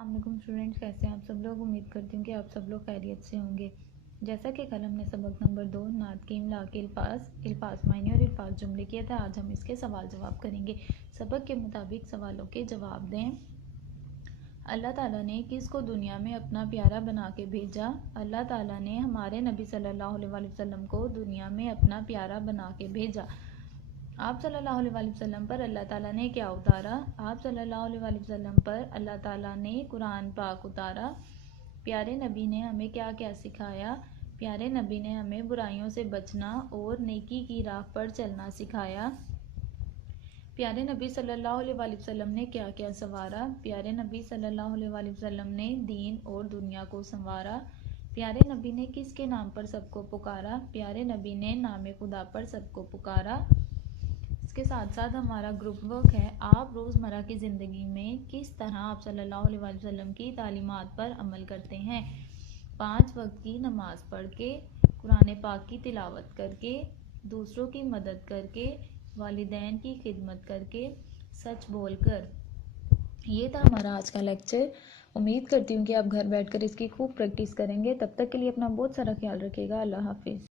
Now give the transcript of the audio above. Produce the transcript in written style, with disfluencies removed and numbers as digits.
السلام علیکم اسٹوڈنٹس، کیسے ہیں آپ سب لوگ؟ امید کرتی ہوں کہ آپ سب لوگ خیریت سے ہوں گے۔ جیسا کہ کل ہم نے سبق نمبر 2 نعت کی املا کے الفاظ معنی اور الفاظ جملے کیا تھا، آج ہم اس کے سوال جواب کریں گے۔ سبق کے مطابق سوالوں کے جواب دیں۔ اللہ تعالیٰ نے کس کو دنیا میں اپنا پیارا بنا کے بھیجا؟ اللہ تعالیٰ نے ہمارے نبی صلی اللہ علیہ وسلم کو دنیا میں اپنا پیارا بنا کے بھیجا۔ آپ صلی اللہ علیہ وسلم پر اللہ تعالیٰ نے کیا اتارا؟ آپ صلی اللہ علیہ وسلم پر اللہ تعالیٰ نے قرآن پاک اتارا۔ پیارے نبی نے ہمیں کیا کیا سکھایا؟ پیارے نبی نے ہمیں برائیوں سے بچنا اور نیکی کی راہ پر چلنا سکھایا۔ پیارے نبی صلی اللہ علیہ وسلم نے کیا کیا سنوارا؟ پیارے نبی صلی اللہ علیہ وسلم نے دین اور دنیا کو سنوارا۔ پیارے نبی نے کس کے نام پر سب کو پکارا؟ پیارے نبی نے نام خدا پر سب کو پکارا۔ اس کے ساتھ ساتھ ہمارا گروپ ورک ہے، آپ روزمرہ کی زندگی میں کس طرح آپ صلی اللہ علیہ وسلم کی تعلیمات پر عمل کرتے ہیں؟ 5 وقت کی نماز پڑھ کے، قرآن پاک کی تلاوت کر کے، دوسروں کی مدد کر کے، والدین کی خدمت کر کے، سچ بول کر۔ یہ تھا ہمارا آج کا لیکچر۔ امید کرتی ہوں کہ آپ گھر بیٹھ کر اس کی خوب پریکٹس کریں گے۔ تب تک کے لیے اپنا بہت سارا خیال رکھیے گا۔ اللہ حافظ۔